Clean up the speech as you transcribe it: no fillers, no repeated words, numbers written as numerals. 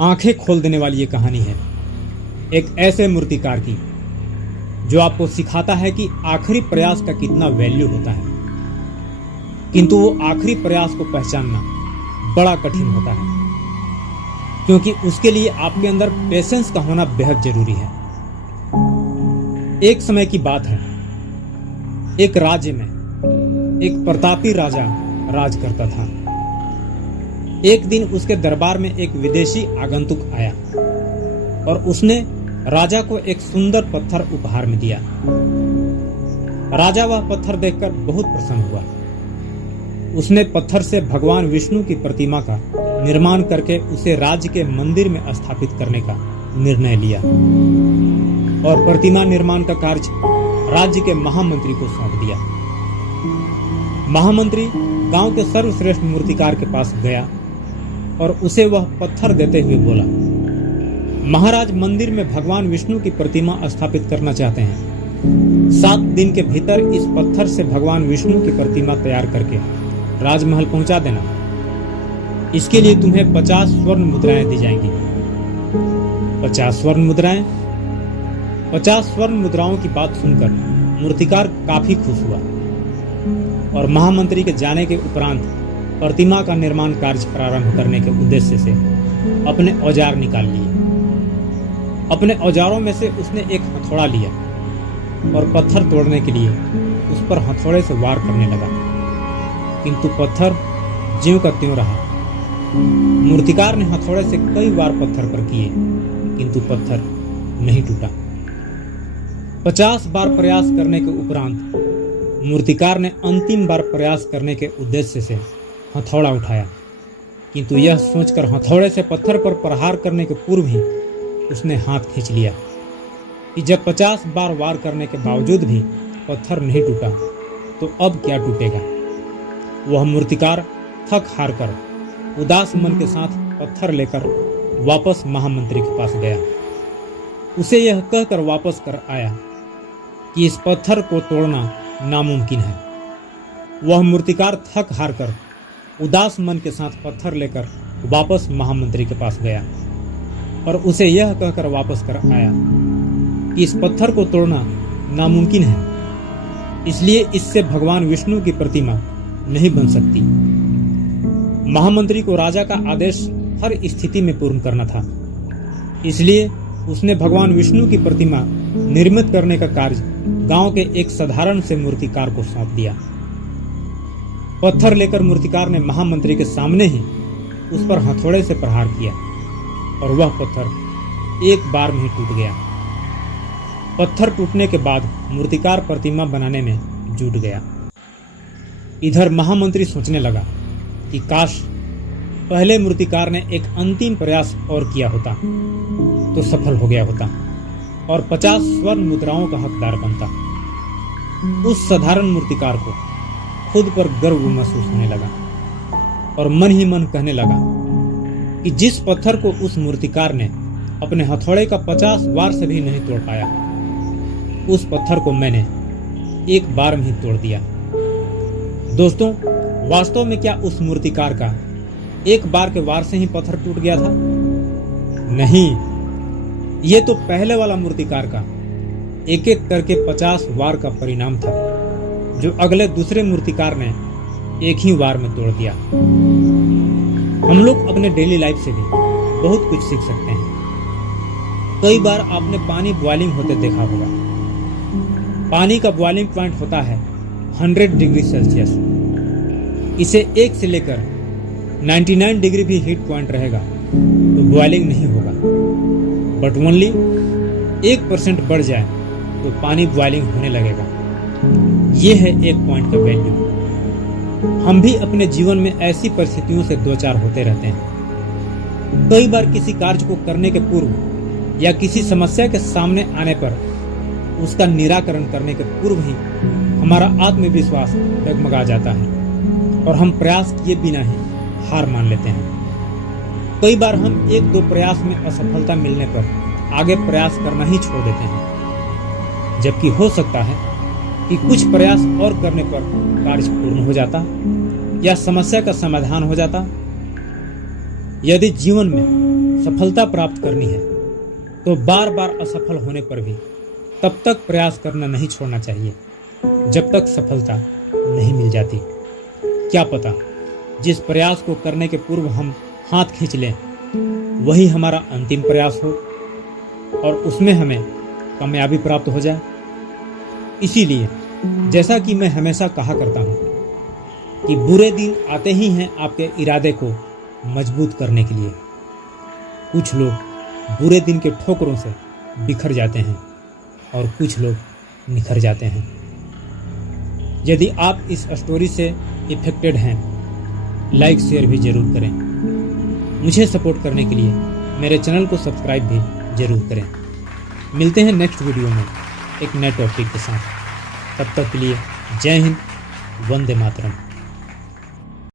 आंखें खोल देने वाली ये कहानी है एक ऐसे मूर्तिकार की जो आपको सिखाता है कि आखिरी प्रयास का कितना वैल्यू होता है, किंतु वो आखिरी प्रयास को पहचानना बड़ा कठिन होता है, क्योंकि उसके लिए आपके अंदर पेशेंस का होना बेहद जरूरी है। एक समय की बात है, एक राज्य में एक प्रतापी राजा राज करता था। एक दिन उसके दरबार में एक विदेशी आगंतुक आया और उसने राजा को एक सुंदर पत्थर उपहार में दिया। राजा वह पत्थर देखकर बहुत प्रसन्न हुआ। उसने पत्थर से भगवान विष्णु की प्रतिमा का निर्माण करके उसे राज्य के मंदिर में स्थापित करने का निर्णय लिया और प्रतिमा निर्माण का कार्य राज्य के महामंत्री को सौंप दिया। महामंत्री गांव के सर्वश्रेष्ठ मूर्तिकार के पास गया और उसे वह पत्थर देते हुए बोला, महाराज मंदिर में भगवान विष्णु की प्रतिमा स्थापित करना चाहते हैं। 7 दिन के भीतर इस पत्थर से भगवान विष्णु की प्रतिमा तैयार करके राजमहल पहुंचा देना। इसके लिए तुम्हें 50 स्वर्ण मुद्राएं दी जाएंगी। 50 स्वर्ण मुद्राएं? 50 स्वर्ण मुद्राओं की बात सुनकर मूर्तिकार काफी खुश हुआ और महामंत्री के जाने के उपरांत प्रतिमा का निर्माण कार्य प्रारंभ करने के उद्देश्य से अपने औजार निकाल लिए। अपने औजारों में से उसने एक हथौड़ा लिया और पत्थर तोड़ने के लिए उस पर हथौड़े से वार करने लगा, किंतु पत्थर ज्यों का त्यों रहा। मूर्तिकार ने हथौड़े से कई बार पत्थर पर किए, किंतु पत्थर नहीं टूटा। 50 बार प्रयास करने के उपरांत मूर्तिकार ने अंतिम बार प्रयास करने के उद्देश्य से हथौड़ा उठाया, किंतु यह सोचकर हथौड़े से पत्थर पर प्रहार करने के पूर्व ही उसने हाथ खींच लिया कि जब 50 बार वार करने के बावजूद भी पत्थर नहीं टूटा तो अब क्या टूटेगा। वह मूर्तिकार थक हार कर उदास मन के साथ पत्थर लेकर वापस महामंत्री के पास गया। उसे यह कहकर वापस कर आया कि इस पत्थर को तोड़ना नामुमकिन है। वह मूर्तिकार थक हार कर उदास मन के साथ पत्थर लेकर वापस महामंत्री के पास गया और उसे यह कहकर वापस कर आया कि इस पत्थर को तोड़ना नामुमकिन है, इसलिए इससे भगवान विष्णु की प्रतिमा नहीं बन सकती। महामंत्री को राजा का आदेश हर स्थिति में पूर्ण करना था, इसलिए उसने भगवान विष्णु की प्रतिमा निर्मित करने का कार्य गांव के एक साधारण से मूर्तिकार को सौंप दिया। पत्थर लेकर मूर्तिकार ने महामंत्री के सामने ही उस पर हथौड़े से प्रहार किया और वह पत्थर एक बार में ही टूट गया। पत्थर टूटने के बाद मूर्तिकार प्रतिमा बनाने में जुट गया। इधर महामंत्री सोचने लगा कि काश पहले मूर्तिकार ने एक अंतिम प्रयास और किया होता तो सफल हो गया होता और 50 स्वर्ण मुद्राओं का हकदार बनता। उस साधारण मूर्तिकार को खुद पर गर्व महसूस होने लगा और मन ही मन कहने लगा कि जिस पत्थर को उस मूर्तिकार ने अपने हथौड़े का 50 बार से भी नहीं तोड़ पाया, उस पत्थर को मैंने एक बार में ही तोड़ दिया। दोस्तों, वास्तव में क्या उस मूर्तिकार का एक बार के वार से ही पत्थर टूट गया था? नहीं, ये तो पहले वाला मूर्तिकार का एक एक करके 50 वार का परिणाम था, जो अगले दूसरे मूर्तिकार ने एक ही वार में तोड़ दिया। हम लोग अपने डेली लाइफ से भी बहुत कुछ सीख सकते हैं। कई बार आपने पानी बॉइलिंग होते देखा होगा। पानी का बॉइलिंग पॉइंट होता है 100 डिग्री सेल्सियस। इसे 1 से लेकर 99 डिग्री भी हीट पॉइंट रहेगा तो बॉइलिंग नहीं होगा, बट ओनली 1% बढ़ जाए तो पानी बॉइलिंग होने लगेगा। ये है एक पॉइंट का वैल्यू। हम भी अपने जीवन में ऐसी परिस्थितियों से दो चार होते रहते हैं। कई बार किसी कार्य को करने के पूर्व या किसी समस्या के सामने आने पर उसका निराकरण करने के पूर्व ही हमारा आत्मविश्वास डगमगा जाता है और हम प्रयास किए बिना ही हार मान लेते हैं। कई बार हम 1-2 प्रयास में असफलता मिलने पर आगे प्रयास करना ही छोड़ देते हैं, जबकि हो सकता है कि कुछ प्रयास और करने पर कार्य पूर्ण हो जाता या समस्या का समाधान हो जाता। यदि जीवन में सफलता प्राप्त करनी है तो बार बार असफल होने पर भी तब तक प्रयास करना नहीं छोड़ना चाहिए जब तक सफलता नहीं मिल जाती। क्या पता जिस प्रयास को करने के पूर्व हम हाथ खींच लें वही हमारा अंतिम प्रयास हो और उसमें हमें कामयाबी प्राप्त हो जाए। इसीलिए जैसा कि मैं हमेशा कहा करता हूँ कि बुरे दिन आते ही हैं आपके इरादे को मजबूत करने के लिए। कुछ लोग बुरे दिन के ठोकरों से बिखर जाते हैं और कुछ लोग निखर जाते हैं। यदि आप इस स्टोरी से इफेक्टेड हैं, लाइक शेयर भी जरूर करें। मुझे सपोर्ट करने के लिए मेरे चैनल को सब्सक्राइब भी जरूर करें। मिलते हैं नेक्स्ट वीडियो में एक नए टॉपिक के साथ। तब तक के लिए जय हिंद, वंदे मातरम।